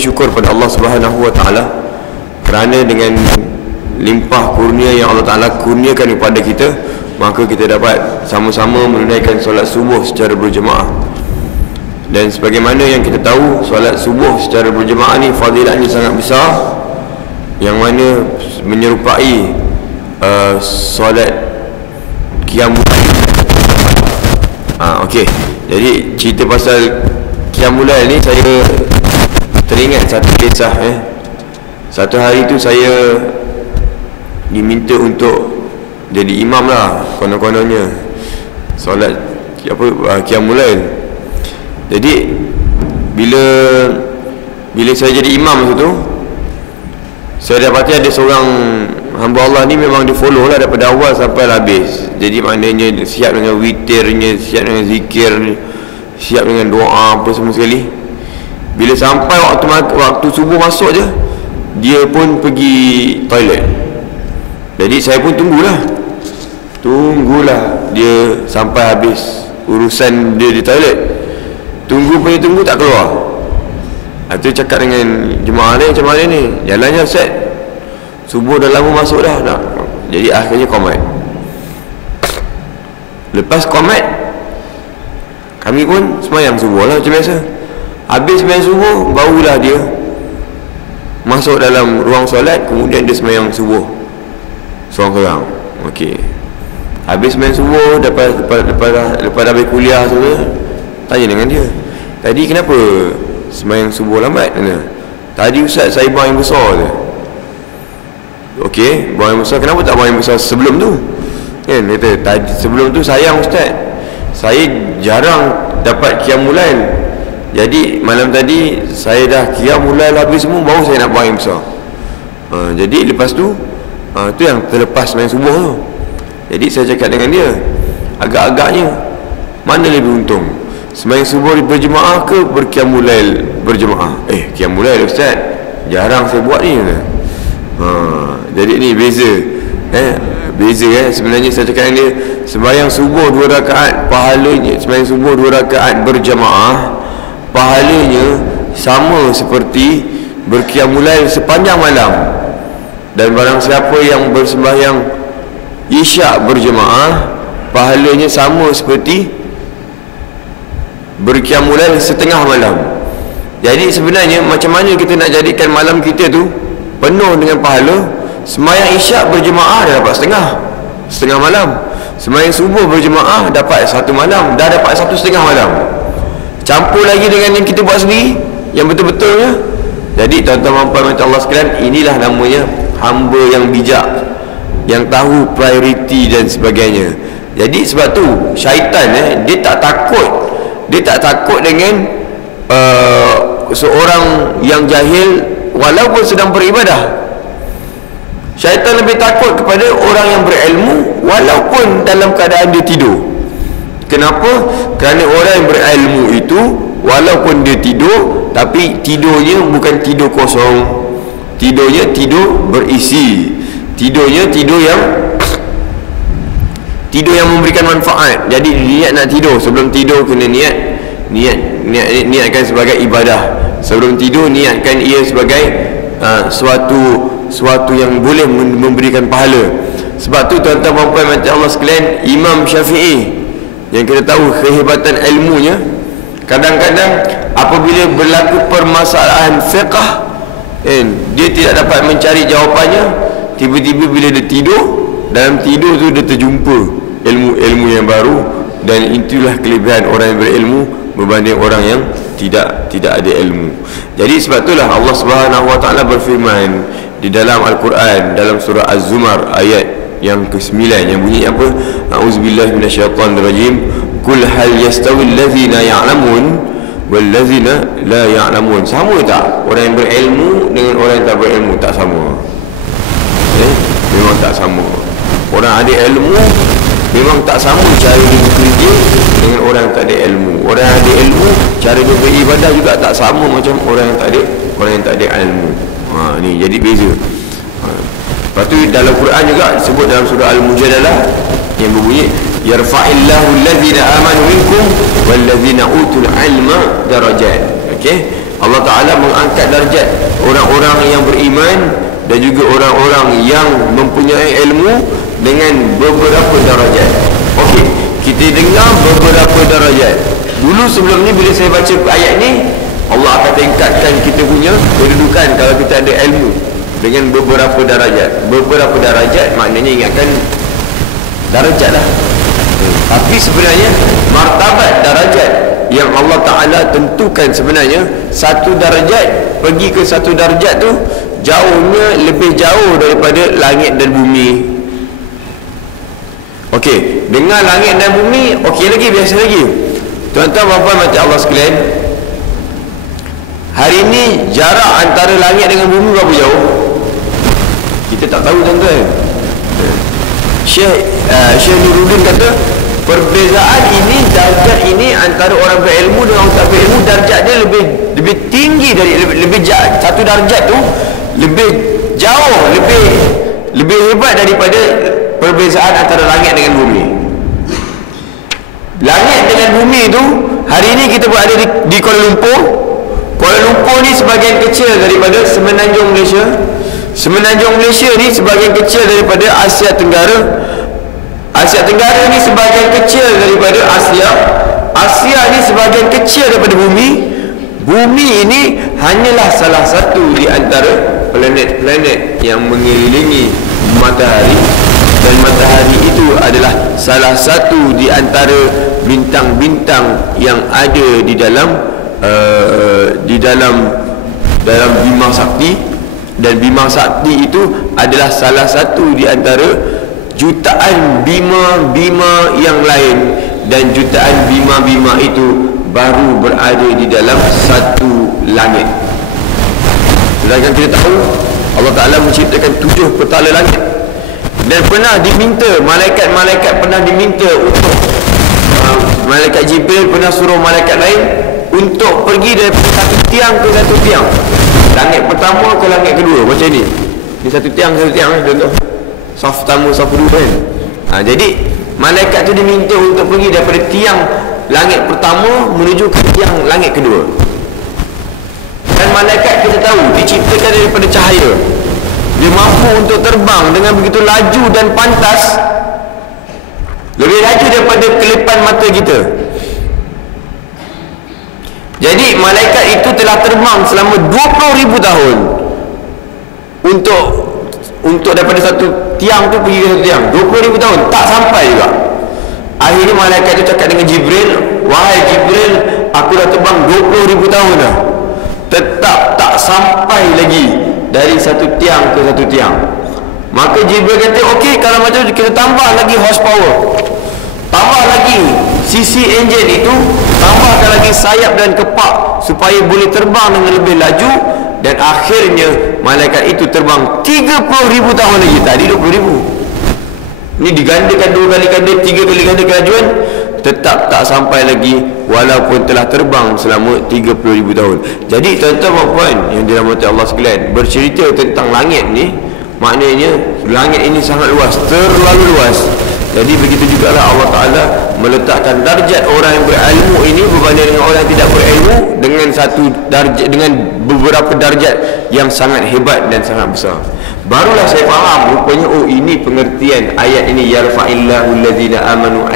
syukur pada Allah Subhanahu wa taala kerana dengan limpah kurnia yang Allah Taala kurniakan kepada kita, maka kita dapat sama-sama menunaikan solat subuh secara berjemaah. Dan sebagaimana yang kita tahu, solat subuh secara berjemaah ni fadilahnya sangat besar, yang mana menyerupai solat qiyamul lail. Okey. Jadi cerita pasal qiyamul lail ni saya teringat satu kisah. Satu hari tu saya diminta untuk jadi imam lah, konon-kononnya solat qiyamul lail. Jadi bila saya jadi imam masa tu, saya dapati ada seorang hamba Allah ni memang dia follow lah daripada awal sampai habis. Jadi maknanya siap dengan witirnya, siap dengan zikir, siap dengan doa, apa semua sekali. Bila sampai waktu subuh masuk je, dia pun pergi toilet. Jadi saya pun tunggulah dia sampai habis urusan dia di toilet. Tunggu tak keluar. Itu cakap dengan jemaah ni, macam mana ni, jalannya Ustaz, subuh dah lama masuk dah nak. Jadi akhirnya qomat. Lepas qomat, kami pun semayang subuh lah macam biasa. Habis semayang subuh, barulah dia masuk dalam ruang solat. Kemudian dia semayang subuh seorang-seorang. Okey. Habis semayang subuh, lepas habis kuliah semua, tanya dengan dia, tadi kenapa semayang subuh lambat? Tadi Ustaz saya buang yang besar je. Okey, buang yang besar, kenapa tak buang yang besar sebelum tu? Kan, kata, tadi sebelum tu sayang Ustaz, saya jarang dapat qiyamul lail. Jadi malam tadi saya dah qiyamul lail habis semua, baru saya nak buang yang besar. Jadi lepas tu tu yang terlepas semayang subuh tu. Jadi saya cakap dengan dia, agak-agaknya mana lebih untung, semayang subuh berjemaah ke berqiyamul lail berjemaah? Qiyamul lail Ustaz, jarang saya buat ni. Jadi ni beza. Sebenarnya saya cakap dengan dia, sembahyang subuh 2 rakaat pahalanya, sembahyang subuh 2 rakaat berjemaah pahalanya sama seperti berqiyamul lail sepanjang malam. Dan barang siapa yang bersembahyang isyak berjemaah, pahalanya sama seperti berqiyamul lail setengah malam. Jadi sebenarnya macam mana kita nak jadikan malam kita tu penuh dengan pahala? Sembahyang isyak berjemaah dah dapat setengah malam. Sembahyang subuh berjemaah dapat 1 malam, dah dapat 1,5 malam. Campur lagi dengan yang kita buat sendiri, yang betul-betulnya. Jadi tuan-tuan dan puan-puan Allah sekalian, inilah namanya hamba yang bijak, yang tahu prioriti dan sebagainya. Jadi sebab tu syaitan dia tak takut dengan seorang yang jahil walaupun sedang beribadah. Syaitan lebih takut kepada orang yang berilmu walaupun dalam keadaan dia tidur. Kenapa? Kerana orang yang berilmu itu walaupun dia tidur, tapi tidurnya bukan tidur kosong, tidurnya tidur berisi, tidurnya tidur yang memberikan manfaat. Jadi niat nak tidur, sebelum tidur kena niatkan sebagai ibadah. Sebelum tidur niatkan ia sebagai suatu yang boleh memberikan pahala. Sebab tu tuan-tuan dan puan-puan Allah sekalian, Imam Syafi'i yang kita tahu kehebatan ilmunya, kadang-kadang apabila berlaku permasalahan fiqh, dia tidak dapat mencari jawapannya, tiba-tiba bila dia tidur, dalam tidur tu dia terjumpa ilmu-ilmu yang baru. Dan itulah kelebihan orang yang berilmu berbanding orang yang tidak ada ilmu. Jadi sebab itulah Allah Subhanahu wa taala berfirman di dalam Al-Quran, dalam surah Az-Zumar ayat yang ke-9 yang bunyi apa? A'udzubillahi minasyaitonirrajim. Qul hal yastawi allazina ya'lamun wal ladzina la ya'lamun. Sama tak orang yang berilmu dengan orang yang tak berilmu? Tak sama. Memang tak sama. Orang ada ilmu memang tak sama cara dia bekerja dengan orang yang tak ada ilmu. Orang yang ada ilmu, cara dia beribadah juga tak sama macam orang yang tak ada ilmu. Ni jadi beza. Lepas tu dalam Quran juga disebut dalam surah Al-Mujadalah yang berbunyi yarfa'illahu allazina amanu minkum wallazina utul ilma darajat. Okey, Allah Ta'ala mengangkat darjat orang-orang yang beriman dan juga orang-orang yang mempunyai ilmu dengan beberapa darajat. Okey, kita dengar beberapa darajat. Dulu sebelum ni bila saya baca ayat ni, Allah akan tingkatkan kita punya kedudukan kalau kita ada ilmu dengan beberapa darajat. Beberapa darajat maknanya ingatkan darajat lah. Tapi sebenarnya martabat darajat yang Allah Ta'ala tentukan sebenarnya, satu darjat pergi ke satu darjat tu jauhnya lebih jauh daripada langit dan bumi. Okey, dengan langit dan bumi okey lagi, biasa lagi. Tuan-tuan puan-puan macam Allah sekalian, hari ni jarak antara langit dengan bumi berapa jauh? Kita tak tahu tuan-tuan. Syekh Nuruddin kata perbezaan ini, darjat ini antara orang berilmu dengan orang tak berilmu, darjat dia lebih tinggi dari lebih satu darjat tu lebih jauh, lebih hebat daripada perbezaan antara langit dengan bumi. Langit dengan bumi tu hari ini kita berada di Kuala Lumpur. Kuala Lumpur ni sebahagian kecil daripada Semenanjung Malaysia. Semenanjung Malaysia ni sebahagian kecil daripada Asia Tenggara. Asia Tenggara ni sebahagian kecil daripada Asia. Asia ni sebahagian kecil daripada bumi. Bumi ini hanyalah salah satu di antara planet-planet yang mengelilingi matahari, dan matahari itu adalah salah satu di antara bintang-bintang yang ada di dalam Bima Sakti, dan Bima Sakti itu adalah salah satu di antara jutaan bima-bima yang lain, dan jutaan bima-bima itu baru berada di dalam satu langit. Sedangkan kita tahu Allah Ta'ala menciptakan 7 petala langit, dan pernah diminta, malaikat-malaikat pernah diminta untuk malaikat Jibril pernah suruh malaikat lain untuk pergi dari satu tiang ke satu tiang, langit pertama ke langit kedua, macam ni. Di satu tiang contoh saf pertama, saf kedua kan. Jadi malaikat tu diminta untuk pergi daripada tiang langit pertama menuju ke tiang langit kedua. Dan malaikat kita tahu diciptakan daripada cahaya. Dia mampu untuk terbang dengan begitu laju dan pantas, lebih laju daripada kelipan mata kita. Jadi malaikat itu telah terbang selama 20,000 tahun untuk daripada satu tiang tu pergi ke satu tiang. 20,000 tahun tak sampai juga. Akhirnya malaikat itu cakap dengan Jibril, "Wahai Jibril, aku dah terbang 20,000 tahun dah, tetap tak sampai lagi dari satu tiang ke satu tiang." Maka Jibril kata, "Okey, kalau macam tu kita tambah lagi horsepower, tambah lagi sisi enjin itu, tambahkan lagi sayap dan kepak supaya boleh terbang dengan lebih laju." Dan akhirnya malaikat itu terbang 30,000 tahun lagi. Tadi 20,000, ini digandakan 2 kali ganda, 3 kali ganda kelajuan, tetap tak sampai lagi walaupun telah terbang selama 30,000 tahun. Jadi tuan-tuan dan puan yang dirahmati Allah sekalian, bercerita tentang langit ni, maknanya langit ini sangat luas, terlalu luas. Jadi begitu jugalah Allah Ta'ala meletakkan darjat orang yang berilmu ini berbanding dengan orang yang tidak berilmu dengan satu darjat, dengan beberapa darjat yang sangat hebat dan sangat besar. Barulah saya faham rupanya, oh ini pengertian ayat ini, yarfa'illahu alladhina amanu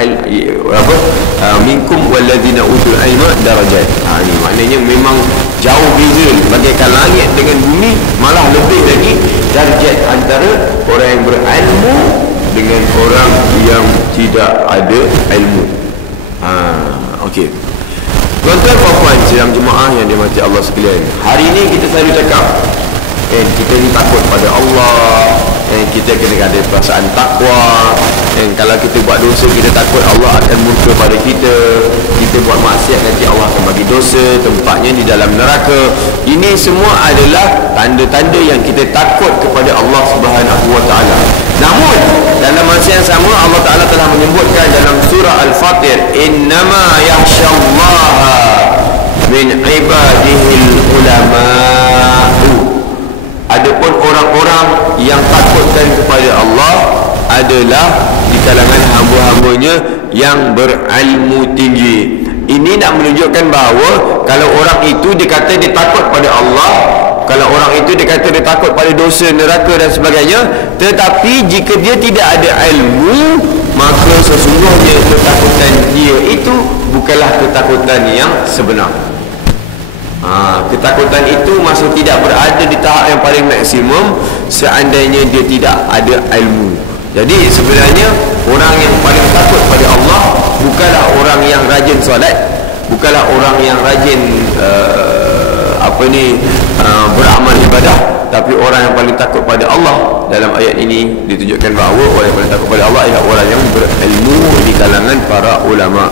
minkum walladhina utul ilma darajat. Ini maknanya memang jauh beza bagaikan langit dengan bumi, malah lebih lagi darjat antara orang yang berilmu dengan orang yang tidak ada ilmu. Okey. Tuan-tuan dan puan sidang jemaah yang dirahmati Allah sekalian, hari ini kita selalu cakap kita ni takut pada Allah, kita kena ada perasaan takwa, kalau kita buat dosa kita takut Allah akan murka pada kita, kita buat maksiat nanti Allah akan bagi dosa, tempatnya di dalam neraka. Ini semua adalah tanda-tanda yang kita takut kepada Allah Subhanahu wa Ta'ala. Namun dalam masa yang sama Allah Ta'ala telah menyebutkan dalam surah Al-Fatir, innama yakhshallaha min ibadihil ulama'u. Adapun orang-orang yang takutkan kepada Allah adalah di kalangan hamba-hambanya yang berilmu tinggi. Ini nak menunjukkan bahawa kalau orang itu dikata dia takut pada Allah, kalau orang itu dikata dia takut pada dosa, neraka dan sebagainya, tetapi jika dia tidak ada ilmu, maka sesungguhnya ketakutan dia itu bukanlah ketakutan yang sebenar. Ketakutan itu masih tidak berada di tahap yang paling maksimum seandainya dia tidak ada ilmu. Jadi sebenarnya orang yang paling takut pada Allah bukanlah orang yang rajin solat, bukanlah orang yang rajin beramal ibadah, tapi orang yang paling takut pada Allah. Dalam ayat ini ditunjukkan bahawa orang yang paling takut pada Allah ialah orang yang berilmu di kalangan para ulama.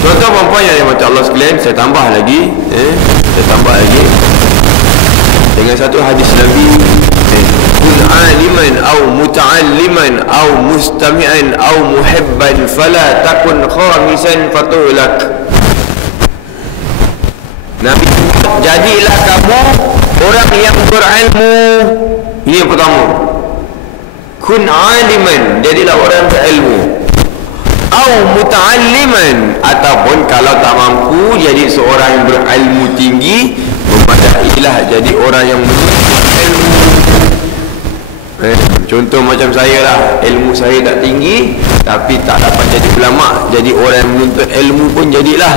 Tuan-tuan puan-puan yang dimati Allah sekalian, saya tambah lagi dengan satu hadis Nabi, kun aliman au muta'alliman au mustami'an au muhibban fala takun khamisan fatulak. Nabi, jadilah kamu orang yang berilmu. Ini yang pertama. Kun aliman, jadilah orang berilmu. Au muta'alliman, ataupun kalau tak mampu jadi seorang yang berilmu tinggi, memadailah jadi orang yang berilmu. Contoh macam saya lah, ilmu saya tak tinggi tapi tak dapat jadi ulama, jadi orang yang menuntut ilmu pun jadilah.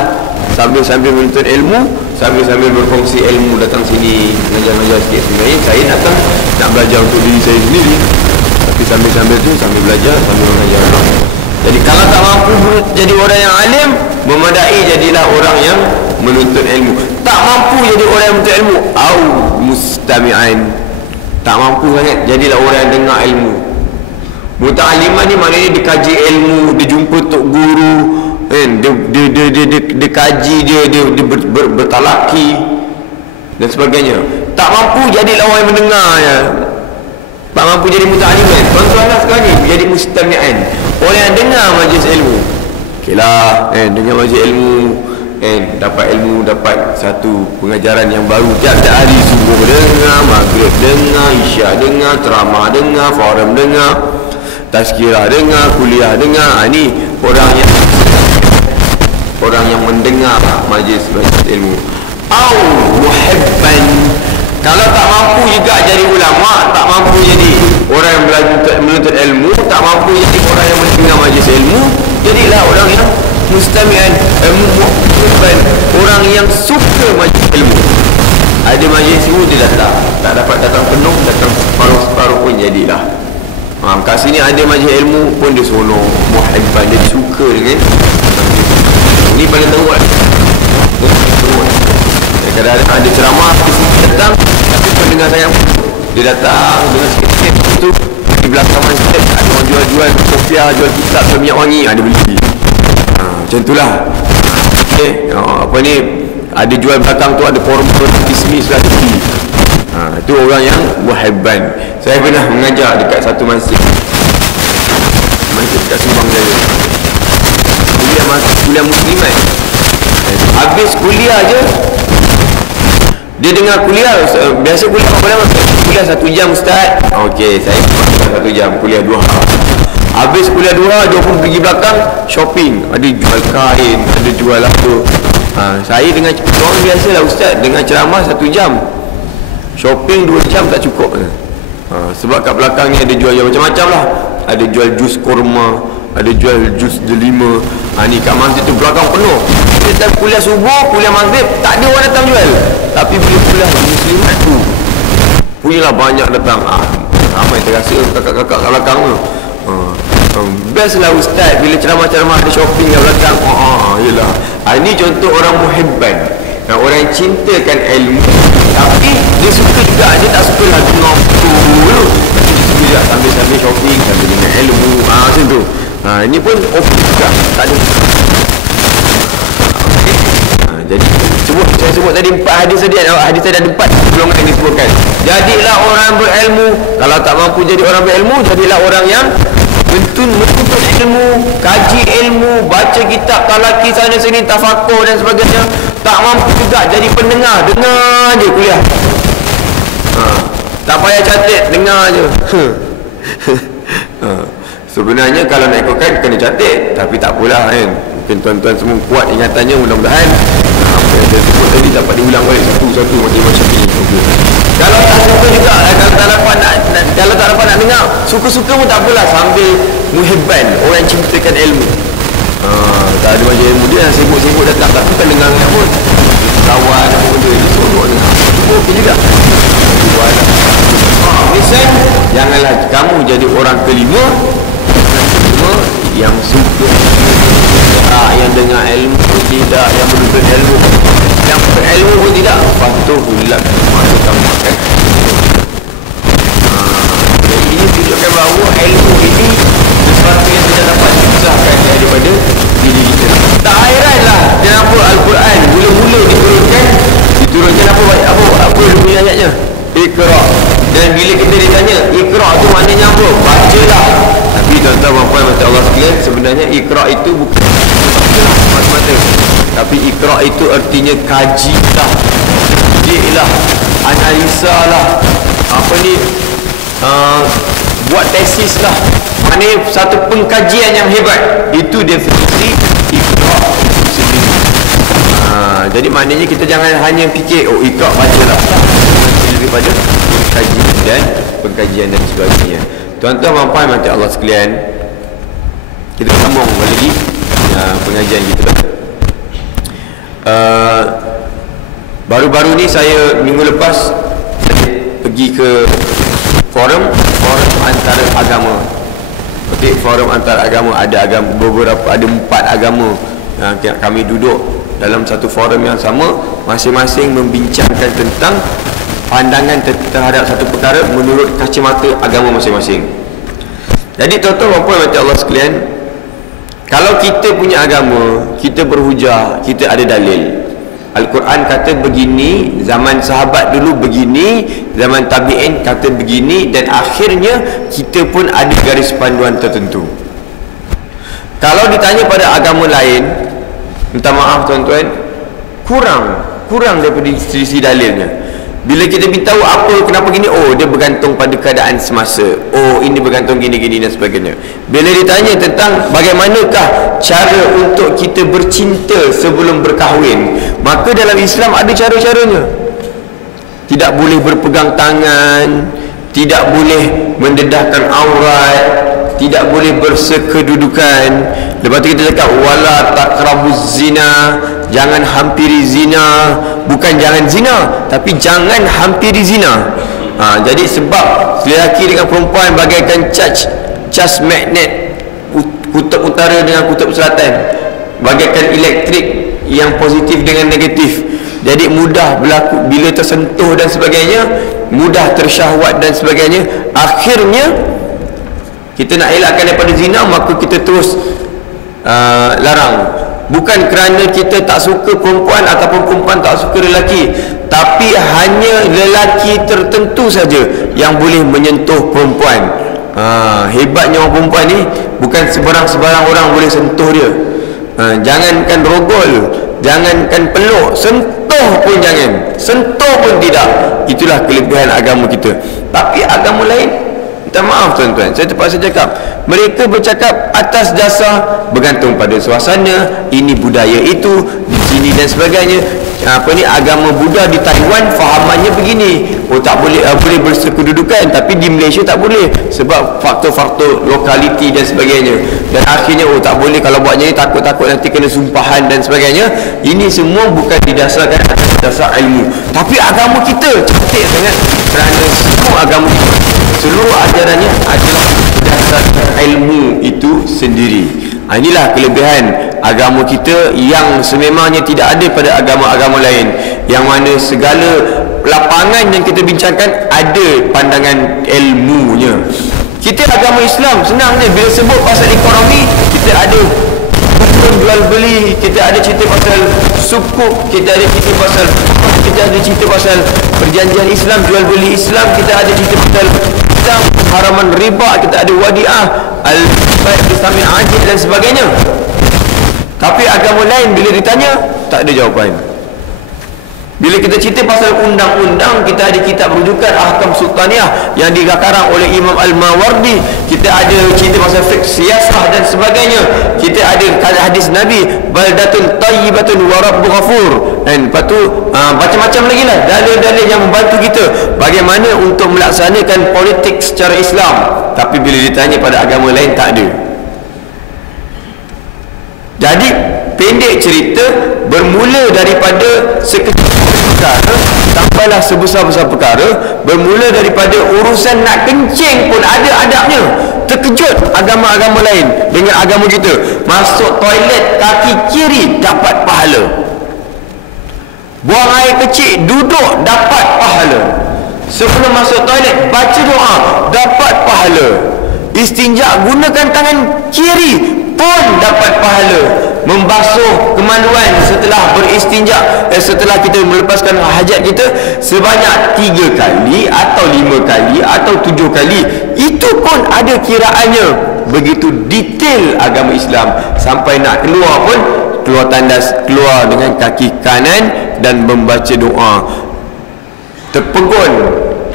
Sambil-sambil menuntut ilmu, sambil-sambil berfungsi ilmu, datang sini mengajar-mengajar sikit. Sebenarnya saya datang nak belajar untuk diri saya sendiri, tapi sambil-sambil tu sambil belajar, sambil mengajar orang. Jadi kalau tak mampu jadi orang yang alim, memadai jadilah orang yang menuntut ilmu. Tak mampu jadi orang yang menuntut ilmu, au mustami'an, tak mampu sangat, jadilah orang yang dengar ilmu. Muta'aliman ni maknanya dikaji ilmu, dia jumpa tok guru, dia kaji, dia bertalaki dan sebagainya. Tak mampu jadilah orang yang mendengar ya. Tak mampu jadi muta'aliman, tuan-tuanlah sekarang ni jadi mustami'an, orang yang dengar majlis ilmu. Okeylah, dengar majlis ilmu, dapat ilmu, dapat satu pengajaran yang baru. Tiap-tiap hari subuh dengar, maghrib dengar, isyak dengar, ceramah dengar, forum dengar, tazkirah dengar, kuliah dengar. Ini orang yang mendengar majlis ilmu. Au muhibban, kalau tak mampu juga jadi ulama, tak mampu jadi orang yang menuntut ilmu, tak mampu jadi orang yang mendengar majlis ilmu, jadilah orang yang mustami'an, muhibban, orang yang suka majlis ilmu. Ada majlis ilmu dia datang, tak dapat datang penuh, datang separuh-separuh pun jadilah. Kat sini ada majlis ilmu pun dia seronok, muhibban, dia suka dengan. Ini paling teruk kan. Kadang-kadang ada ceramah datang, tapi pendengar sayang dia datang dengan sikit-sikit tu, di belakang masjid ada orang jual kopiah, jual kitab, jual minyak wangi, ada beli. Macam itulah. Ada jual belakang tu, ada forum kismis lah, beli. Itu orang yang muhibban. Saya pernah mengajar dekat satu masjid dekat Subang Jaya, kuliah muslimat. Habis kuliah je, dia dengar kuliah. Biasa kuliah berapa lama? Kuliah 1 jam ustaz. Okey, saya 1 jam, kuliah 2 hari. Habis kuliah 2 hari, dia pun pergi belakang shopping. Ada jual kain, ada jual apa. Saya dengan orang biasa lah ustaz, dengan ceramah 1 jam, shopping 2 jam tak cukup. Sebab kat belakang ni ada jual macam-macam lah. Ada jual jus korma, ada jual jus delima. Ni kat masjid tu belakang penuh. Kita kuliah subuh, kuliah maghrib, tak ada orang datang jual. Tapi bila kuliah muslimat tu, punyalah banyak datang. Ramai terasa kakak-kakak kat belakang tu. Best lah ustaz bila ceramah-ceramah ada shopping kat belakang. Yelah. Ini contoh orang muhibban, orang yang cintakan ilmu, tapi dia suka juga, dia tak suka lah dengar dulu, tapi dia suka juga sambil-sambil shopping, sambil dengan ilmu. Macam tu. Ini pun okey juga, tak ada. Jadi saya sebut tadi 4 hadis tadi, hadis tadi ada 4 golongan yang disebutkan. Jadilah orang berilmu. Kalau tak mampu jadi orang berilmu, jadilah orang yang menuntut ilmu, kaji ilmu, baca kitab, talaki sana sini, tafakur dan sebagainya. Tak mampu juga jadi pendengar, dengar je kuliah. Tak payah catat, dengar je. Sebenarnya kalau nak ikutkan kena cantik, tapi tak apalah kan. Mungkin tuan-tuan semua kuat ingatannya, mudah-mudahan apa yang saya sebut tadi dapat diulang balik satu-satu macam ni. Kalau tak suka juga, kalau tak dapat nak dengar, suka-suka pun tak apalah, sambil muhibban, orang cintakan ilmu. Tak ada macam ilmu dia yang sibuk-sibuk datang, tak suka dengar dengan pun kawan apa benda dia suruh dengar, okey juga. Misal janganlah kamu jadi orang kelima yang suka yang dengar ilmu pun tidak, yang menuntut ilmu, yang berilmu pun tidak, fatuhullah masa kamu makan. Jadi ini tunjukkan bahawa ilmu ini sesuatu yang tidak dapat dipisahkan daripada diri kita. Tak hairanlah kenapa Al-Quran mula-mula diturunkan apa bunyi ayatnya, Iqra. Dan bila kita ditanya Iqra tu maknanya apa, bacalah. Tapi tuan-tuan puan macam Allah sekalian, sebenarnya Iqra itu bukan mata-mata, tapi Iqra itu artinya kajilah, jadilah, analisa lah, buat tesis lah, maknanya satu pengkajian yang hebat. Itu definisi Iqra sendiri. Jadi maknanya kita jangan hanya fikir Iqra bacalah, daripada pengkajian dan pengkajian dan sebagainya. Tuan-tuan dan puan mati Allah sekalian, kita sambung lagi pengajian kita. Baru-baru ni saya minggu lepas pergi ke forum antara agama. Forum antara agama, ada beberapa, ada 4 agama. Kami duduk dalam satu forum yang sama, masing-masing membincangkan tentang pandangan terhadap satu perkara menurut kacamata agama masing-masing. Jadi tuan-tuan dan puan macam Allah sekalian, kalau kita punya agama, kita berhujah, kita ada dalil. Al-Quran kata begini, zaman sahabat dulu begini, zaman tabi'in kata begini, dan akhirnya kita pun ada garis panduan tertentu. Kalau ditanya pada agama lain, minta maaf tuan-tuan, kurang daripada sisi dalilnya. Bila kita beritahu apa, kenapa gini, dia bergantung pada keadaan semasa, ini bergantung gini-gini dan sebagainya. Bila ditanya tentang bagaimanakah cara untuk kita bercinta sebelum berkahwin, maka dalam Islam ada cara-caranya. Tidak boleh berpegang tangan, tidak boleh mendedahkan aurat, tidak boleh bersekedudukan. Lepas tu kita cakap wala taqrabuz zina, jangan hampiri zina. Bukan jangan zina, tapi jangan hampiri zina. Jadi sebab lelaki dengan perempuan bagaikan cas magnet, kutub utara dengan kutub selatan, bagaikan elektrik yang positif dengan negatif. Jadi mudah berlaku bila tersentuh dan sebagainya, mudah tersyahwat dan sebagainya. Akhirnya kita nak elakkan daripada zina, maka kita terus larang. Bukan kerana kita tak suka perempuan ataupun perempuan tak suka lelaki, tapi hanya lelaki tertentu saja yang boleh menyentuh perempuan. Hebatnya orang perempuan ni, bukan sebarang-sebarang orang boleh sentuh dia. Jangankan rogol, jangankan peluk, sentuh pun jangan, sentuh pun tidak. Itulah kelebihan agama kita. Tapi agama lain, minta maaf tuan-tuan, saya terpaksa cakap, mereka bercakap atas dasar bergantung pada suasana, ini budaya itu di sini dan sebagainya. Agama Buddha di Taiwan fahamannya begini, tak boleh boleh bersekedudukan, tapi di Malaysia tak boleh sebab faktor-faktor lokaliti dan sebagainya. Dan akhirnya tak boleh, kalau buatnya ni takut-takut nanti kena sumpahan dan sebagainya. Ini semua bukan didasarkan atas dasar ilmu, tapi agama kita cantik sangat kerana semua agama kita, seluruh ajarannya adalah berdasarkan ilmu itu sendiri. Inilah kelebihan agama kita yang sememangnya tidak ada pada agama-agama lain, yang mana segala lapangan yang kita bincangkan ada pandangan ilmunya. Kita agama Islam senangnya, bila sebut pasal ekonomi, kita ada jual beli, kita ada cerita pasal sukuk, kita ada cerita pasal, kita ada cerita pasal perjanjian Islam, jual beli Islam, kita ada cerita pasal Islam, haraman riba, kita ada wadiah, al-baik islami ajid dan sebagainya. Tapi agama lain bila ditanya tak ada jawapan. Bila kita cerita pasal undang-undang, kita ada kitab rujukan Ahkam Sultaniyah yang dikarang oleh Imam Al-Mawardi. Kita ada cerita pasal fiqh siasah dan sebagainya. Kita ada hadis Nabi, baldatun tayyibatun wa rabbu ghafur. Dan lepas tu macam-macam lagi lah dalil-dalil yang membantu kita bagaimana untuk melaksanakan politik secara Islam. Tapi bila ditanya pada agama lain, tak ada. Jadi pendek cerita, bermula daripada sekecil perkara sampailah sebesar-besar perkara. Bermula daripada urusan nak kencing pun ada adabnya. Terkejut agama-agama lain dengan agama kita. Masuk toilet kaki kiri dapat pahala, buang air kecil duduk dapat pahala, sebelum masuk toilet baca doa dapat pahala, istinja gunakan tangan kiri pun dapat pahala, membasuh kemaluan setelah beristinja, setelah kita melepaskan hajat kita sebanyak 3 kali atau 5 kali atau 7 kali, itu pun ada kiraannya. Begitu detail agama Islam. Sampai nak keluar pun keluar tandas, keluar dengan kaki kanan dan membaca doa. Terpegun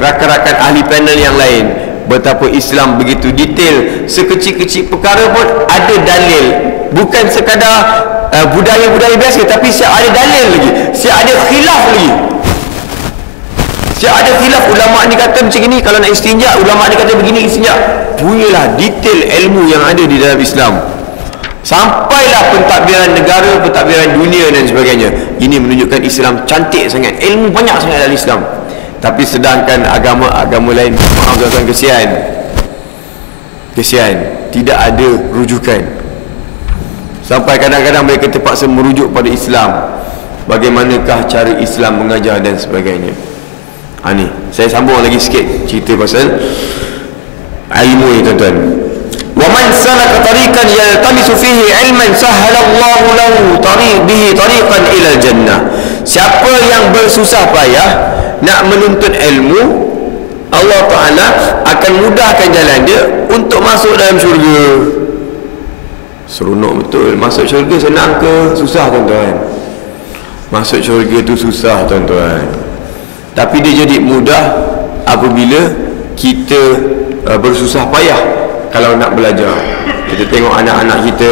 rakan-rakan ahli panel yang lain betapa Islam begitu detail. Sekecil-kecil perkara pun ada dalil, bukan sekadar budaya-budaya biasa, tapi siap ada dalil lagi, siap ada khilaf lagi, siap ada khilaf. Ulama ni kata macam ni kalau nak istinja, ulama ni kata begini istinja. Punyalah detail ilmu yang ada di dalam Islam. Sampailah pentadbiran negara, pentadbiran dunia dan sebagainya. Ini menunjukkan Islam cantik sangat, ilmu banyak sangat dalam Islam. Tapi sedangkan agama-agama lain, maaf tuan-tuan, kesian, tidak ada rujukan. Sampai kadang-kadang mereka terpaksa merujuk pada Islam. Bagaimanakah cara Islam mengajar dan sebagainya. Ni saya sambung lagi sikit cerita pasal ilmu ni tuan-tuan. Wa man salaka tariqan yaltamisu fihi ilman sahhalallahu lahu tariqan ila jannah. Siapa yang bersusah payah nak menuntut ilmu, Allah Ta'ala akan mudahkan jalan dia untuk masuk dalam syurga. Seronok betul. Masuk syurga senang ke susah tuan-tuan? Masuk syurga tu susah tuan-tuan, tapi dia jadi mudah apabila kita bersusah payah. Kalau nak belajar, kita tengok anak-anak kita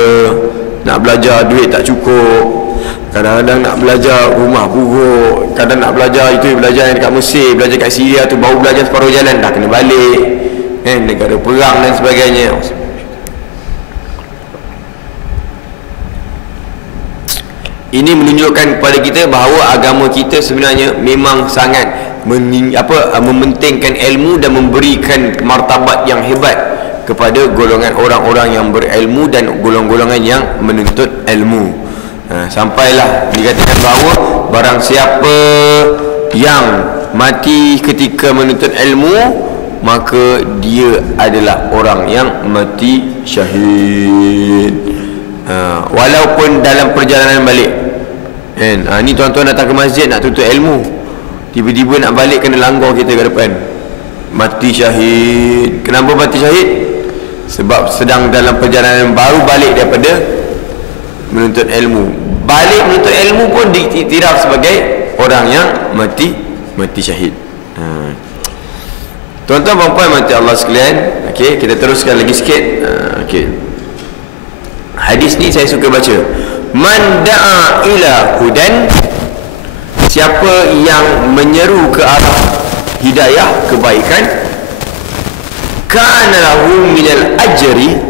nak belajar, duit tak cukup. Kadang-kadang nak belajar rumah buruk, kadang nak belajar itu belajar yang dekat Mesir, belajar kat Syria tu baru belajar separuh jalan dah kena balik, negara perang dan sebagainya. Ini menunjukkan kepada kita bahawa agama kita sebenarnya memang sangat mementingkan ilmu dan memberikan martabat yang hebat kepada golongan orang-orang yang berilmu dan golongan-golongan yang menuntut ilmu. Sampailah dikatakan bahawa barang siapa yang mati ketika menuntut ilmu, maka dia adalah orang yang mati syahid, walaupun dalam perjalanan balik. Ni tuan-tuan datang ke masjid nak tuntut ilmu, tiba-tiba nak balik kena langgar kita ke depan, mati syahid. Kenapa mati syahid? Sebab sedang dalam perjalanan, baru balik daripada menuntut ilmu. Balik menuntut ilmu pun diiktiraf sebagai orang yang mati syahid. Tuan-tuan dan puan mati Allah sekalian, okey, kita teruskan lagi sikit. Okey, hadis ni saya suka baca. Man da'a ila hudan, siapa yang menyeru ke arah hidayah, kebaikan, kana lahu minal ajri,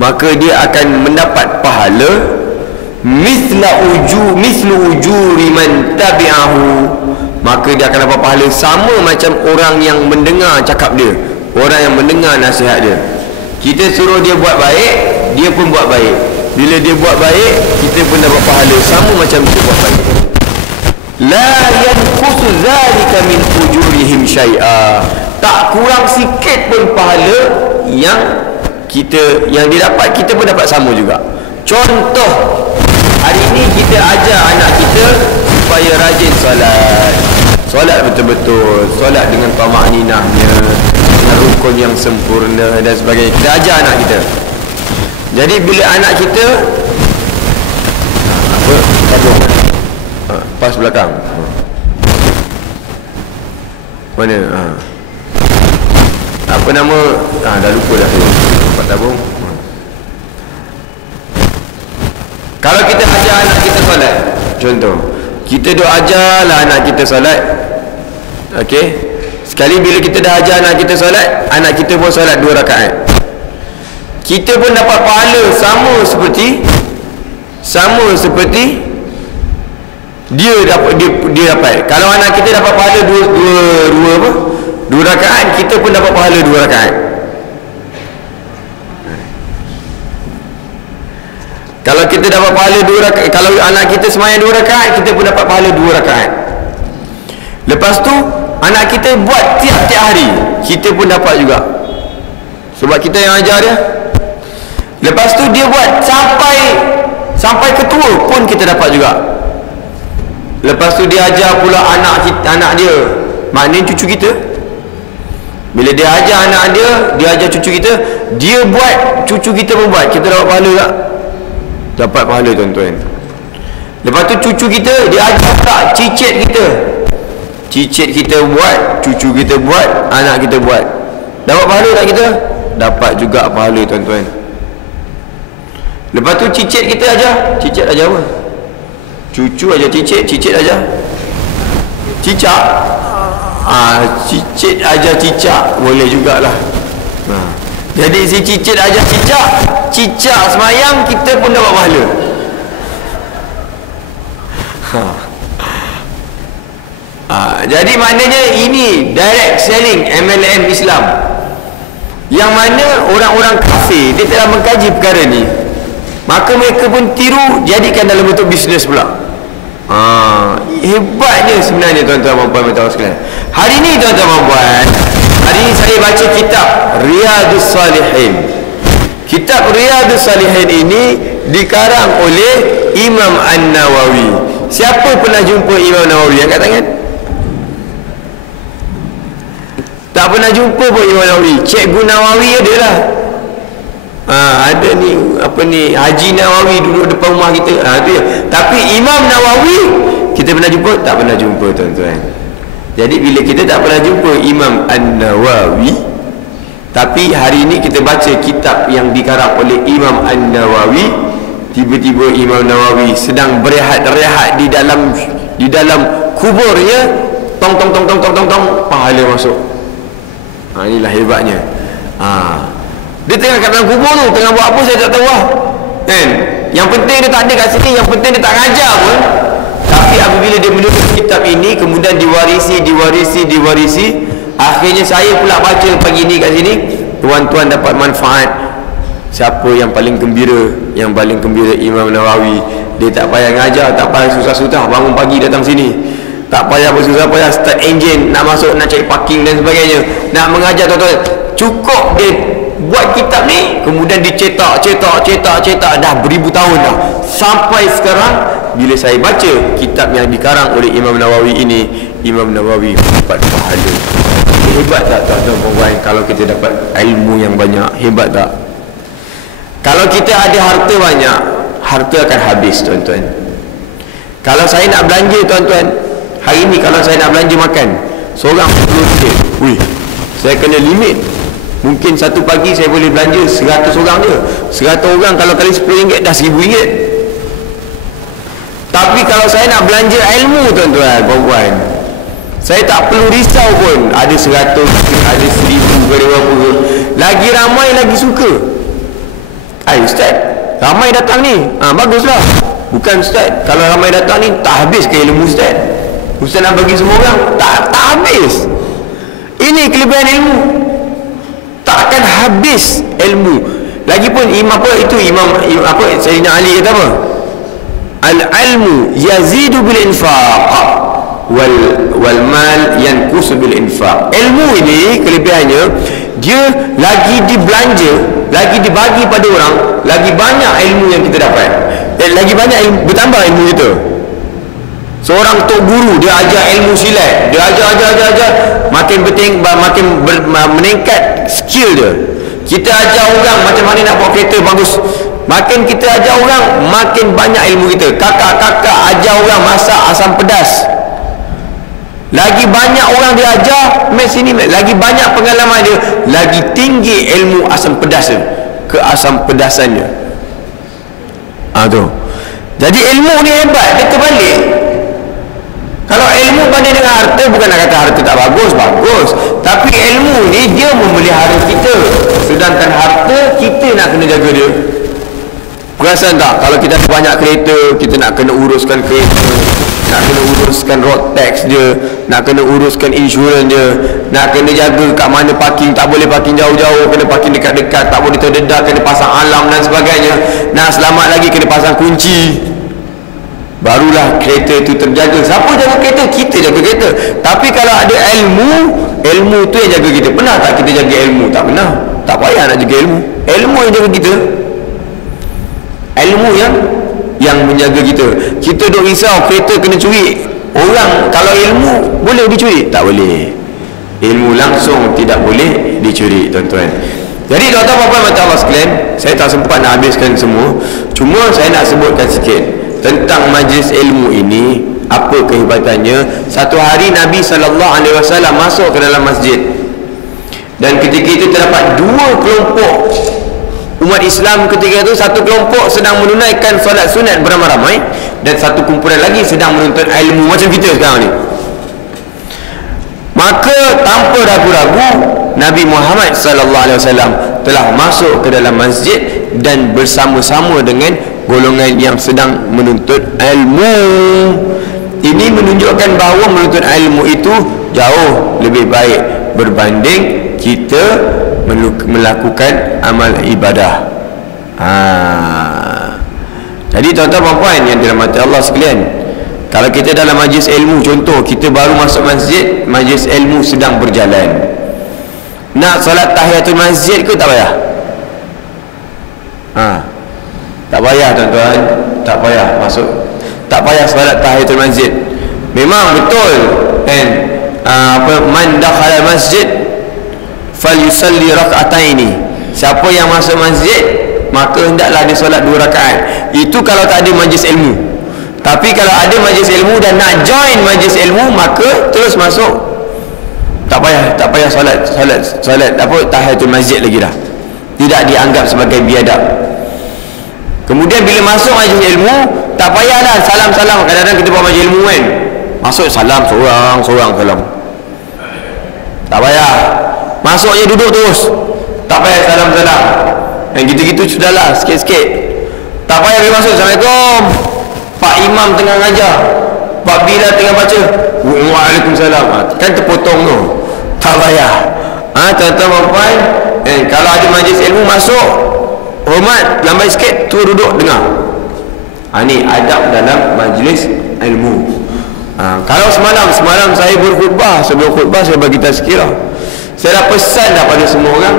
maka dia akan mendapat pahala mislu ujuri man tabi'ahu, maka dia akan dapat pahala sama macam orang yang mendengar cakap dia, orang yang mendengar nasihat dia. Kita suruh dia buat baik, dia pun buat baik. Bila dia buat baik, kita pun dapat pahala sama macam dia buat baik. La yanqusu zalika min ujurihim syai'a, tak kurang sikit pun pahala yang dia dapat, kita pun dapat sama juga. Contoh, hari ini kita ajar anak kita supaya rajin solat betul-betul, solat dengan tama'ninahnya, dengan rukun yang sempurna dan sebagainya. Kita ajar anak kita. Jadi bila anak kita pas belakang, Mana? Apa nama? Dah lupa dah saya. Dapat tabung. Kalau kita ajar anak kita solat, contoh, kita duk ajarlah anak kita solat. Okey. Sekali bila kita dah ajar anak kita solat, anak kita pun solat 2 rakaat. Kita pun dapat pahala sama seperti dia dapat. Kalau anak kita dapat pahala dua rakaat, kita pun dapat pahala 2 rakaat. Kalau kita dapat pahala 2 rakaat, kalau anak kita sembahyang 2 rakaat, kita pun dapat pahala 2 rakaat. Lepas tu anak kita buat tiap-tiap hari, kita pun dapat juga, sebab kita yang ajar dia. Lepas tu dia buat sampai ketua pun kita dapat juga. Lepas tu dia ajar pula anak dia, maknanya cucu kita. Bila dia ajar anak dia ajar cucu kita, dia buat, cucu kita pun buat, kita dapat pahala tak? Dapat pahala tuan-tuan. Lepas tu cucu kita, dia ajar tak cicit kita buat, cucu kita buat, anak kita buat. Dapat pahala tak kita? Dapat juga pahala tuan-tuan. Lepas tu cicit kita ajar apa? Cucu aja cicit aja cicak. Cicit aja cicak boleh jugalah. Jadi si cicit aja cicak semayang, kita pun dapat pahala. Jadi maknanya ini direct selling MLM Islam, yang mana orang-orang kafir dia telah mengkaji perkara ni, maka mereka pun tiru, jadikan dalam bentuk bisnes pula. Hebatnya sebenarnya tuan-tuan dan puan-puan sekalian. Hari ni tuan-tuan dan puan, hari ni saya baca kitab Riyadhus Salihin. Kitab Riyadhus Salihin ini dikarang oleh Imam An-Nawawi. Siapa pernah jumpa Imam Nawawi? Angkat tangan. Tak pernah jumpa pun Imam Nawawi. Cikgu Nawawi adalah ada ni, apa ni, Haji Nawawi duduk depan rumah kita. Tu ya. Tapi Imam Nawawi kita pernah jumpa? Tak pernah jumpa tuan-tuan. Jadi bila kita tak pernah jumpa Imam An-Nawawi, tapi hari ini kita baca kitab yang dikarang oleh Imam An-Nawawi, tiba-tiba Imam Nawawi sedang berehat-rehat di dalam kuburnya, tong, pahala masuk. Inilah hebatnya. Dia tengah kat dalam kubur tu, tengah buat apa saya tak tahu lah, kan? Yang penting dia tak ada kat sini, yang penting dia tak ngajar pun. Tapi apabila dia menulis kitab ini, kemudian diwarisi, akhirnya saya pula baca pagi ni kat sini, tuan-tuan dapat manfaat. Siapa yang paling gembira? Yang paling gembira Imam Nawawi. Dia tak payah ngajar, tak payah susah-susah bangun pagi datang sini, tak payah bersusah payah start engine, nak masuk, nak cari parking dan sebagainya, nak mengajar tuan-tuan. Cukup dia buat kitab ni, kemudian dicetak dah beribu tahun dah, sampai sekarang. Bila saya baca kitab yang dikarang oleh Imam Nawawi ini, Imam Nawawi dapat pahala. Hebat tak tuan-tuan puan-puan? Kalau kita dapat ilmu yang banyak, hebat tak? Kalau kita ada harta banyak, harta akan habis tuan-tuan. Kalau saya nak belanja tuan-tuan, hari ni kalau saya nak belanja makan, seorang RM10, saya kena limit. Mungkin satu pagi saya boleh belanja 100 orang je. 100 orang kalau kali RM10 dah RM1000. Tapi kalau saya nak belanja ilmu tuan-tuan puan-puan, saya tak perlu risau pun. Ada 100, ada 1000, berapa. Lagi ramai lagi suka. Ustaz, ramai datang ni, baguslah. Bukan Ustaz, kalau ramai datang ni tak habis ke ilmu Ustaz? Ustaz nak bagi semua orang, tak habis. Ini kelebihan ilmu, tak akan habis ilmu. Lagipun imam apa Sayyidina Ali kata apa? Al-ilmu yazidu bil infaq wal mal yanqusu bil infaq. Ilmu ini kelebihannya, dia lagi dibelanja, lagi dibagi pada orang, lagi banyak ilmu yang kita dapat, lagi banyak ilmu, bertambah ilmu kita. Seorang tok guru, dia ajar ilmu silat, dia ajar, makin meningkat skill dia. Kita ajar orang macam mana nak bawa kereta bagus, makin kita ajar orang, makin banyak ilmu kita. Kakak ajar orang masak asam pedas, Lagi banyak orang dia ajar maths ini, lagi banyak pengalaman dia, lagi tinggi ilmu asam pedas dia, keasam pedasannya. Tu. Jadi ilmu ni hebat, dia terbalik. Kalau ilmu banding dengan harta, bukan nak kata harta tak bagus, bagus. Tapi ilmu ni dia memelihara kita, sedangkan harta kita nak kena jaga dia. Perasan tak? Kalau kita ada banyak kereta, kita nak kena uruskan kereta, nak kena uruskan road tax dia, nak kena uruskan insurans dia, nak kena jaga kat mana parking, tak boleh parking jauh-jauh, kena parking dekat-dekat, tak boleh terdedah, kena pasang alarm dan sebagainya. Nak selamat lagi kena pasang kunci. Barulah kereta itu terjaga. Siapa jaga kereta? Kita jaga kereta. Tapi kalau ada ilmu, ilmu tu yang jaga kita. Pernah tak kita jaga ilmu? Tak pernah. Tak payah nak jaga ilmu. Ilmu yang jaga kita. Ilmu yang menjaga kita. Kita duk risau kereta kena curi. Orang kalau ilmu boleh dicuri? Tak boleh. Ilmu langsung tidak boleh dicuri, tuan-tuan. Jadi tuan-tuan puan-puan mata Allah sekalian, saya tak sempat nak habiskan semua. Cuma saya nak sebutkan sikit tentang majlis ilmu ini, apa kehebatannya. Satu hari Nabi SAW masuk ke dalam masjid, dan ketika itu terdapat dua kelompok umat Islam. Ketika itu satu kelompok sedang menunaikan solat sunat beramai-ramai, dan satu kumpulan lagi sedang menuntut ilmu macam kita sekarang ni. Maka tanpa ragu-ragu Nabi Muhammad SAW telah masuk ke dalam masjid dan bersama-sama dengan golongan yang sedang menuntut ilmu. Ini menunjukkan bahawa menuntut ilmu itu jauh lebih baik berbanding kita melakukan amal ibadah. Jadi tuan-tuan dan puan yang dirahmati Allah sekalian, kalau kita dalam majlis ilmu, contoh kita baru masuk masjid, majlis ilmu sedang berjalan, nak solat tahiyatul masjid ke tak payah? Tak payah tuan-tuan, tak payah masuk, tak payah solat tahiyatul masjid. Memang betul kan, man dakhala masjid falyusalli rak'ataini. Siapa yang masuk masjid maka hendaklah dia solat 2 rakaat. Itu kalau tak ada majlis ilmu. Tapi kalau ada majlis ilmu dan nak join majlis ilmu, maka terus masuk. Tak payah solat apa tahiyatul masjid lagi dah. Tidak dianggap sebagai biadab. Kemudian bila masuk majlis ilmu, tak payahlah salam-salam. Kadang-kadang kita buat majlis ilmu kan, masuk salam seorang salam. Tak payah. Masuk je duduk terus. Tak payah salam-salam. Yang gitu-gitu sudahlah, sikit-sikit. Tak payah bila masuk, Assalamualaikum, Pak Imam tengah ngajar, Pak Bilal tengah baca, Waalaikumsalam, kan terpotong tu. Tak payah. Tuan-tuan puan, kalau ada majlis ilmu masuk, hormat, lambat sikit, tu duduk dengar. Ni adab dalam majlis ilmu. Kalau semalam saya berkhutbah, sebelum khutbah saya bagi tazkirah. Saya dah pesan dah pada semua orang,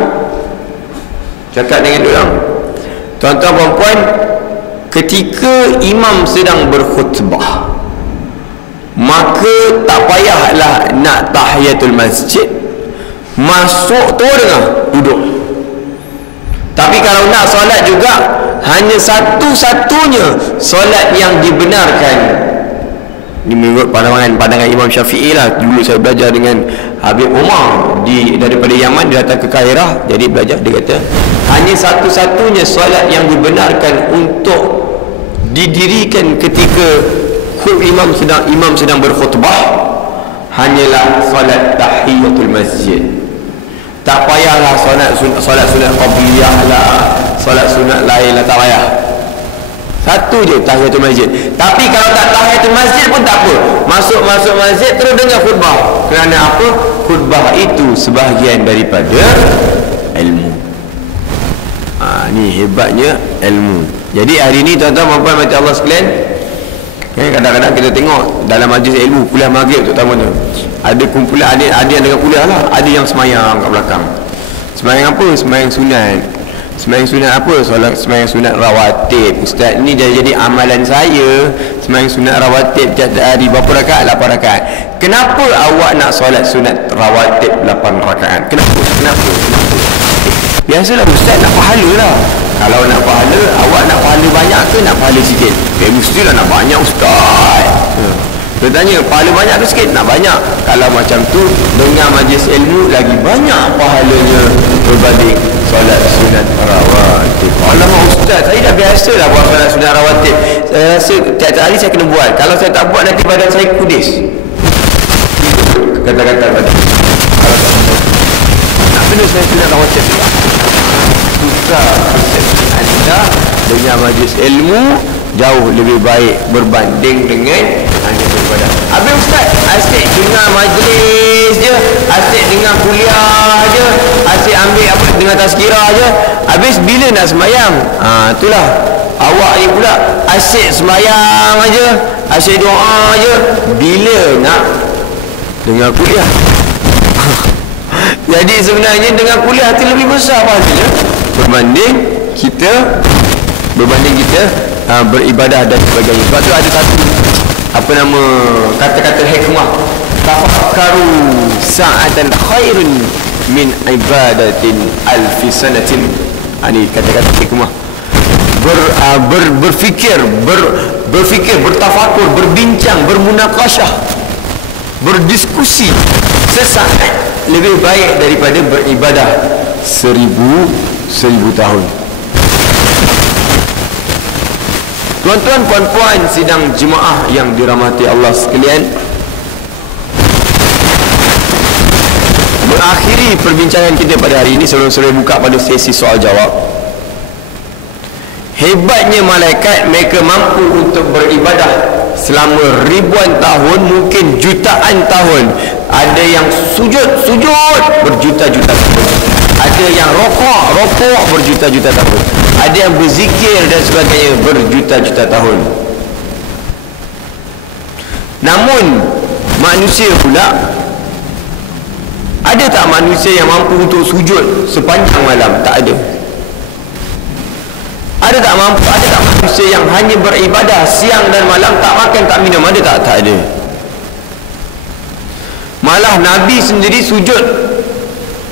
cakap dengan diorang, tuan-tuan puan, ketika imam sedang berkhutbah, maka tak payahlah nak tahiyatul masjid, masuk tu dengar, duduk. Tapi kalau nak solat juga, hanya satu-satunya solat yang dibenarkan, ini menurut pandangan Imam Syafi'i lah. Dulu saya belajar dengan Habib Umar daripada Yaman, dia datang ke Kairah, jadi belajar. Dia kata hanya satu-satunya solat yang dibenarkan untuk didirikan ketika imam sedang berkhutbah hanyalah solat tahiyatul masjid. Tak payahlah solat sunat qabliyah lah, solat sunat lain lah, tak payah. Satu je tahiyatul masjid. Tapi kalau tak tahiyatul masjid pun tak apa, masuk masjid terus dengar khutbah. Kerana apa? Khutbah itu sebahagian daripada ilmu. Ni hebatnya ilmu. Jadi hari ni tuan-tuan puan mati Allah sekalian, kadang-kadang kita tengok dalam majlis ilmu, kuliah maghrib terutama tu, ada kumpulan, ada yang dengan kuliah lah, ada yang semayang kat belakang. Semayang apa? Semayang sunat. Semayang sunat apa? Semayang sunat rawatib. Ustaz, ni dah jadi amalan saya, semayang sunat rawatib tiap hari. Berapa rakaat? 8 rakaat. Kenapa awak nak solat sunat rawatib 8 rakaat? Kenapa? Biasalah ustaz nak pahala lah. Kalau nak pahala, awak nak pahala banyak ke nak pahala sikit? Mestilah nak banyak ustaz. Dia tanya, pahala banyak ke sikit? Nak banyak. Kalau macam tu, dengar majlis ilmu lagi banyak pahalanya berbanding solat sunat rawatib. Alamak ustaz, saya dah biasa lah buat solat sunat rawatib. Saya rasa tiap-tiap hari saya kena buat. Kalau saya tak buat, nanti badan saya kudis. Kata-kata badan. Kalau tak buat, nak kena saya sunat rawatib juga. Susah persepsi anda dengan majlis ilmu jauh lebih baik berbanding dengan hanya beribadah. Habis ustaz, asyik dengar majlis je, asyik dengar kuliah je, asyik ambil apa dengar tazkirah je. Habis bila nak sembahyang? Itulah awak ni pula asyik sembahyang aja, asyik doa je. Bila nak dengar kuliah? Jadi sebenarnya dengan kuliah itu lebih besar pahalanya berbanding kita beribadah dan sebagainya. Sebab tu ada satu kata-kata hikmah, tafakkaru sa'atan khairun min ibadatin alfi sanatin. Ini kata-kata hikmah. Berfikir, bertafakur, berbincang, bermunakasyah, berdiskusi sesaat lebih baik daripada beribadah seribu tahun. Tuan-tuan, puan-puan sidang jemaah yang dirahmati Allah sekalian, mengakhiri perbincangan kita pada hari ini sebelum saya buka pada sesi soal jawab. Hebatnya malaikat, mereka mampu untuk beribadah selama ribuan tahun, mungkin jutaan tahun. Ada yang sujud berjuta-juta tahun, ada yang rokok berjuta-juta tahun, ada yang berzikir dan sebagainya berjuta-juta tahun. Namun manusia pula, ada tak manusia yang mampu untuk sujud sepanjang malam? Tak ada. Ada tak manusia yang hanya beribadah siang dan malam, tak makan tak minum? Ada tak? Tak ada. Malah Nabi sendiri sujud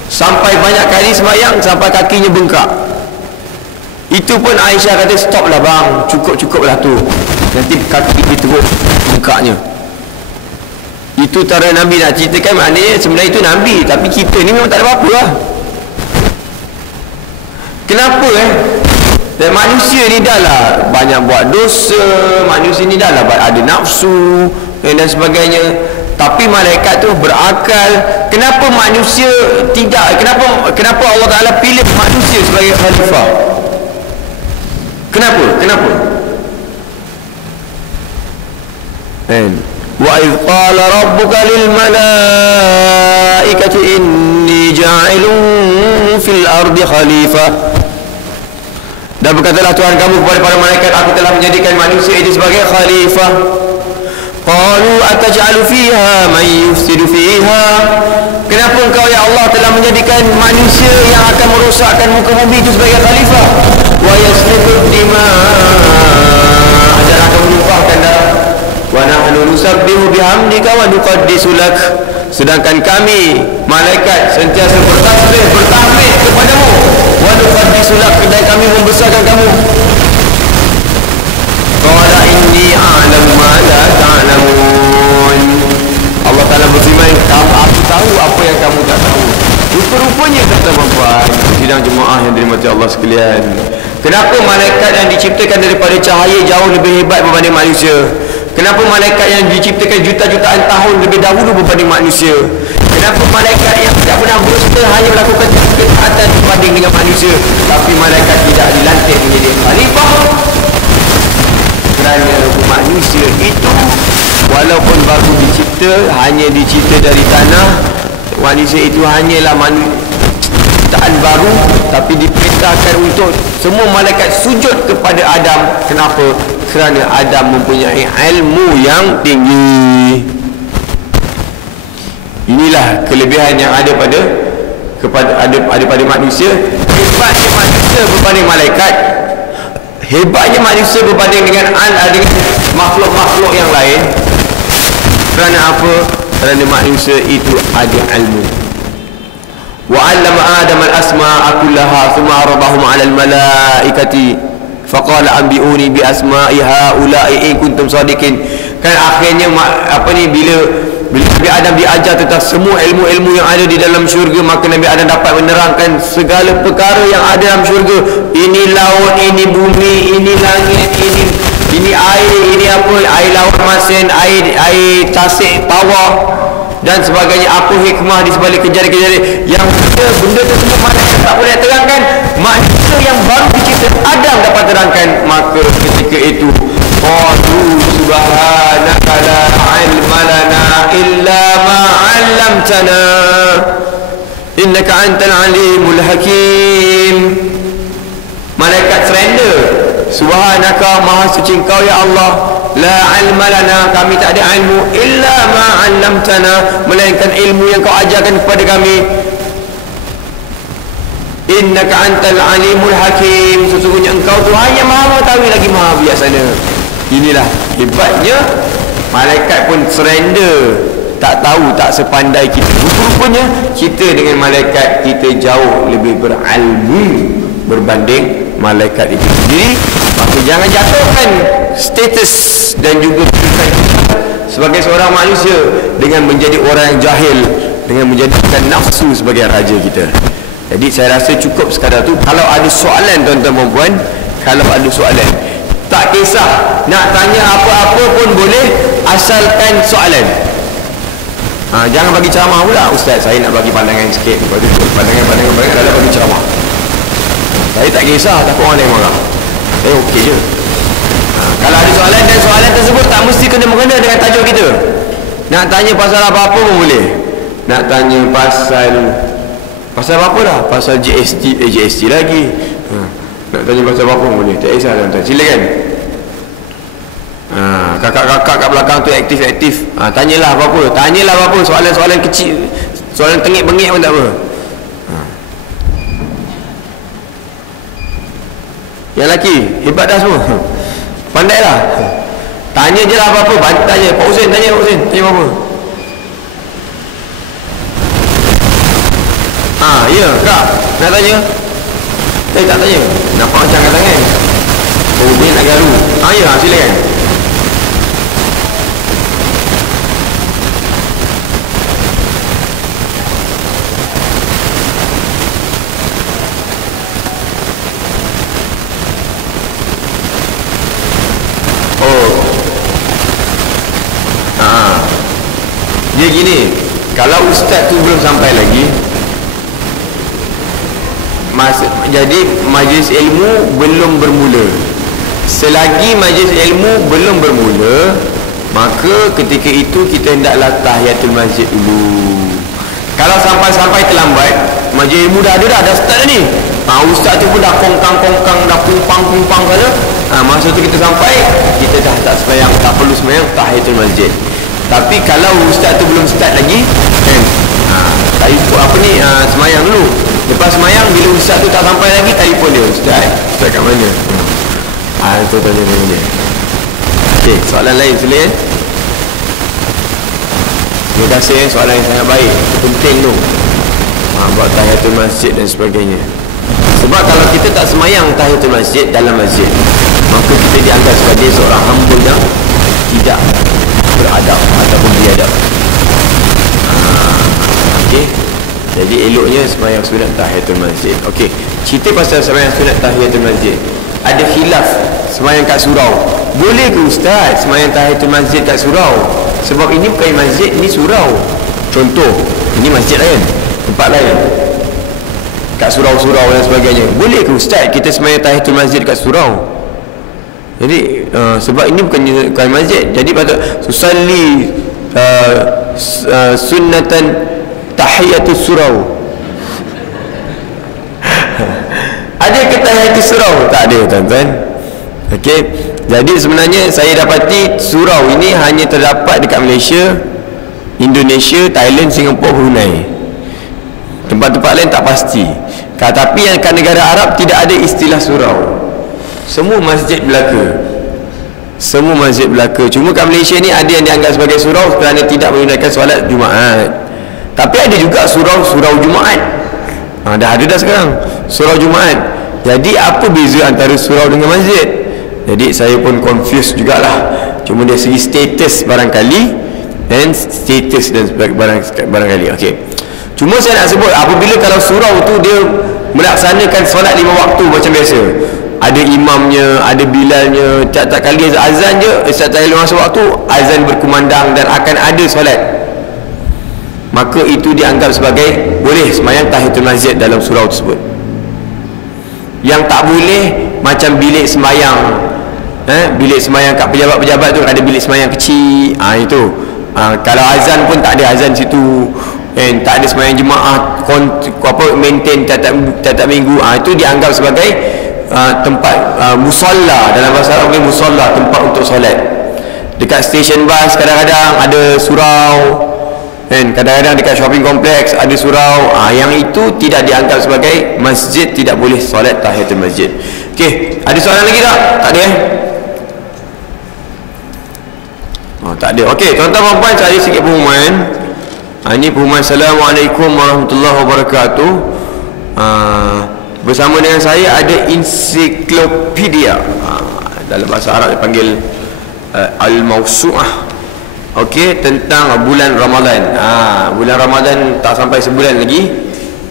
sampai banyak kali sembahyang sampai kakinya bengkak. Itu pun Aisyah kata, stop lah bang, cukup lah tu, nanti kaki dia teruk bengkaknya. Itu cara Nabi nak ceritakan, maknanya sebenarnya itu Nabi, tapi kita ni memang tak ada apa-apa lah. Kenapa Dan manusia ni dah lah banyak buat dosa, manusia ni dah lah ada nafsu dan sebagainya. Tapi malaikat tu berakal. Kenapa manusia tidak? Kenapa Allah Ta'ala pilih manusia sebagai khalifah? Kenapa? Wa idh qala rabbuka lil malaikati inni ja'ilun fil ardi khalifah. Dan berkatalah Tuhan kamu kepada para malaikat, aku telah menjadikan manusia itu sebagai khalifah. Qalu ataj'alu fiha man yufsidu fiha. Kenapa engkau ya Allah telah menjadikan manusia yang akan merosakkan muka bumi itu sebagai khalifah? Wa yasfiku dima', dan akan menumpahkan darah. Wa nahnu nusabbihu bihamdika wa nuqaddisu lak. Sedangkan kami malaikat sentiasa bertasbih, bertahmid kepadamu. Wa nuqaddisu lak, dan kami membesarkan kamu. Qala inni a'lamu ma la ta'lamun. Allah Ta'ala berfirman, aku tahu apa yang kamu tak tahu. Rupa-rupanya kata tuan-tuan sidang jemaah yang dirahmati Allah sekalian, kenapa malaikat yang diciptakan daripada cahaya jauh lebih hebat berbanding manusia? Kenapa malaikat yang diciptakan juta-jutaan tahun lebih dahulu berbanding manusia? Kenapa malaikat yang tidak pernah berdusta hanya melakukan ketaatan berbanding dengan manusia, tapi malaikat tidak dilantik menjadi khalifah? Kerana manusia itu walaupun baru dicipta, hanya dicipta dari tanah, manusia itu hanyalah ciptaan baru, tapi diperintahkan untuk semua malaikat sujud kepada Adam. Kenapa? Kerana Adam mempunyai ilmu yang tinggi. Inilah kelebihan yang ada pada manusia. Hebatnya manusia berbanding malaikat, hebatnya manusia berbanding dengan makhluk-makhluk yang lain. Kerana apa? Kerana manusia itu ada ilmu. Wa 'allama Adam al-asma'a kullaha thumma 'aradahum 'ala al-malaikati faqala anbi'uni bi asma'i ha'ula'i in kuntum shadiqin. Kan akhirnya apa ni, bila Nabi Adam diajar tentang semua ilmu-ilmu yang ada di dalam syurga, maka Nabi Adam dapat menerangkan segala perkara yang ada dalam syurga. Ini laut, ini bumi, ini langit, ini air, ini apa, air laut masin, air tasik tawar dan sebagainya. Apa hikmah di sebalik kejadian-kejadian yang benda tu semua malaikat tak boleh terangkan, manusia yang baru dicipta Adam dapat terangkan. Maka ketika itu qalu subhanaka la ilma lana illa ma 'allamtana innaka antal alimul hakim. Malaikat surrender, subhanaka, maha suci Engkau ya Allah, la ilma lana, kami tak ada ilmu, illa ma 'allamtana, melainkan ilmu yang Kau ajarkan kepada kami. Innaka antal alimul hakim, sesungguhnya Engkau Tuhan yang maha mengetahui lagi maha bijaksana. Inilah hebatnya malaikat pun surrender, tak tahu, tak sepandai kita. Rupanya kita dengan malaikat, kita jauh lebih berilmu berbanding malaikat itu sendiri. Maka jangan jatuhkan status dan juga kedudukan sebagai seorang manusia dengan menjadi orang yang jahil, dengan menjadikan nafsu sebagai raja kita. Jadi saya rasa cukup sekadar tu. Kalau ada soalan tuan-tuan dan puan, kalau ada soalan, tak kisah nak tanya apa-apa pun boleh, asalkan soalan. Jangan bagi ceramah pula, ustaz saya nak bagi pandangan sikit. Pandangan adalah bagi ceramah. Saya tak kisah, takut orang lain marah. Saya okey je. Kalau ada soalan dan soalan tersebut tak mesti kena-mengena dengan tajuk kita. Nak tanya pasal apa-apa pun boleh. Nak tanya pasal apa dah? Pasal GST lagi. Nak tanya pasal apa pun boleh. Tak kisah tuan-tuan. Silakan. Kakak-kakak kat belakang tu aktif-aktif. Tanyalah apa-apa. Tanyalah apa-apa. Soalan-soalan kecil. Soalan tengik-bengik pun tak apa. Yang lelaki hebat dah semua. Pandai lah. Tanya je lah apa-apa. Tanya Pak Husin, tanya Pak Husin, tanya apa-apa. Ya kak, nak tanya? Saya tak tanya. Nampak macam angkat tangan. Oh dia nak garu. Ya silakan. Dia gini, kalau ustaz tu belum sampai lagi, jadi majlis ilmu belum bermula. Selagi majlis ilmu belum bermula, maka ketika itu kita hendaklah tahiyatul masjid dulu. Kalau sampai terlambat, majlis ilmu dah start dah ni. Ustaz tu pun dah kongkang, dah pumpang sana. Masa tu kita sampai, kita dah tak sembahyang, tak perlu sembahyang tahiyatul masjid. Tapi kalau ustaz tu belum start lagi, semayang dulu. Lepas semayang, bila ustaz tu tak sampai lagi, telefon dia, ustaz kat mana? Itu tanya dia. Okey, soalan lain silakan. Terima kasih, soalan yang sangat baik, penting tu. Buat tahiyatul masjid dan sebagainya. Sebab kalau kita tak semayang tahiyatul masjid dalam masjid, maka kita dianggap sebagai seorang hamba yang tidak beradab ataupun biadab. Okey. Jadi eloknya sembahyang sunat tahiyatul masjid. Okey. Cerita pasal sembahyang sunat tahiyatul masjid. Ada khilaf sembahyang kat surau. Boleh ke ustaz sembahyang tahiyatul masjid kat surau? Sebab ini bukan masjid, ini surau. Contoh, ini masjid lain, tempat lain. Kat surau-surau dan sebagainya. Boleh ke ustaz kita sembahyang tahiyatul masjid kat surau? Jadi sebab ini bukan masjid, jadi patut susalli sunnatan tahiyatus surau. Ada ke tahiyatus surau? Tak ada tuan-tuan. Okey, jadi sebenarnya saya dapati surau ini hanya terdapat dekat Malaysia, Indonesia, Thailand, Singapura, Brunei. Tempat-tempat lain tak pasti. Tapi yang kat negara Arab tidak ada istilah surau. Semua masjid belaka. Cuma kat Malaysia ni ada yang dianggap sebagai surau kerana tidak menggunakan solat Jumaat. Tapi ada juga surau Jumaat. Dah ada sekarang surau Jumaat. Jadi apa beza antara surau dengan masjid? Jadi saya pun confused jugalah. Cuma dari segi status barangkali, dan status dan barangkali. Okey. Cuma saya nak sebut, apabila kalau surau tu dia melaksanakan solat 5 waktu macam biasa, ada imamnya, ada bilalnya, tak kali azan je, setiap kali masuk waktu azan berkumandang dan akan ada solat, maka itu dianggap sebagai boleh sembahyang tahiyatul masjid dalam surau tersebut. Yang tak boleh macam bilik sembahyang, bilik sembahyang kat pejabat-pejabat tu ada bilik sembahyang kecil, itu kalau azan pun tak ada azan situ, tak ada sembahyang jemaah maintain tiap minggu, itu dianggap sebagai tempat musalla. Dalam bahasa Arab ni musalla, tempat untuk solat. Dekat stesen bas kadang-kadang ada surau, kadang-kadang dekat shopping kompleks ada surau, yang itu tidak dianggap sebagai masjid, tidak boleh solat tahiyatul masjid. Okey, ada soalan lagi tak? Tak ada tak ada. Okey, tuan-tuan dan puan, saya sikit pengumuman. Ini pengumuman. Assalamualaikum warahmatullahi wabarakatuh. Bersama dengan saya ada ensiklopedia, dalam bahasa Arab dipanggil Al-Mawsu'ah. Okey, tentang bulan Ramadan. Bulan Ramadan tak sampai sebulan lagi.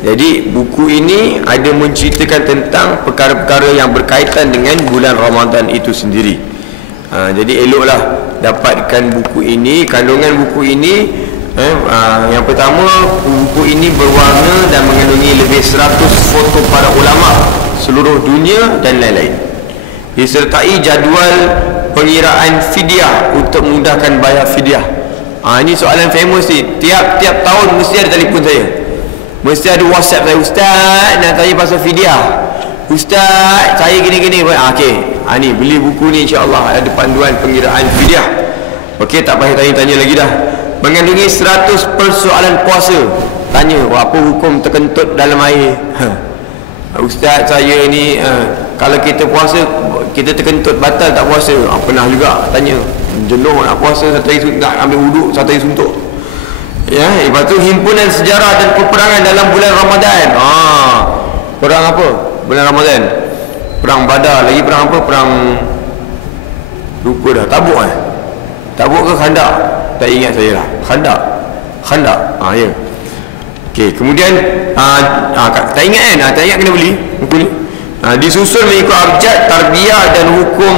Jadi buku ini ada menceritakan tentang perkara-perkara yang berkaitan dengan bulan Ramadan itu sendiri. Jadi eloklah dapatkan buku ini. Kandungan buku ini, yang pertama, buku ini berwarna dan mengandungi lebih 100 foto para ulama seluruh dunia dan lain-lain. Disertai jadual pengiraan fidyah untuk memudahkan bayar fidyah. Ini soalan famous ni. Tiap-tiap tahun mesti ada telefon saya, mesti ada WhatsApp saya, ustaz nak tanya pasal fidyah, ustaz saya gini-gini. Okey, ni beli buku ni, insya-Allah ada panduan pengiraan fidyah. Okey, tak payah tanya-tanya lagi dah. Mengandungi 100 persoalan puasa. Tanya, apa hukum terkentut dalam air? Ustaz saya ni, kalau kita puasa, kita terkentut, batal tak puasa? Pernah juga tanya, jenuh nak puasa, satu hari nak ambil wuduk, satu hari suntuk. Lepas tu himpunan sejarah dan peperangan dalam bulan Ramadan. Perang apa bulan Ramadan? Perang Badar, lagi perang apa? Perang lupa dah. Tabuk Tabuk ke Khandak? Tak ingat saya lah. Khandak. Ya. Okey, kemudian tak ingat kan? Tak ingat kena beli buku ni. Disusun mengikut abjad tarbiyah dan hukum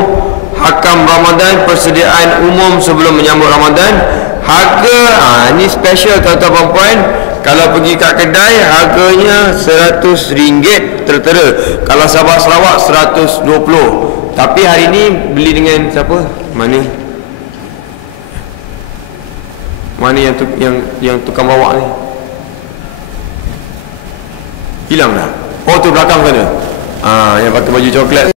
hakam Ramadan, persediaan umum sebelum menyambut Ramadan. Harga ni special tuan-tuan dan puan. Kalau pergi kat kedai harganya RM100 tertera. Kalau Sabah Sarawak 120. Tapi hari ni beli dengan siapa? Mana yang tukang bawa ni? Hilang dah. Tu belakang sana. Yang pakai baju coklat.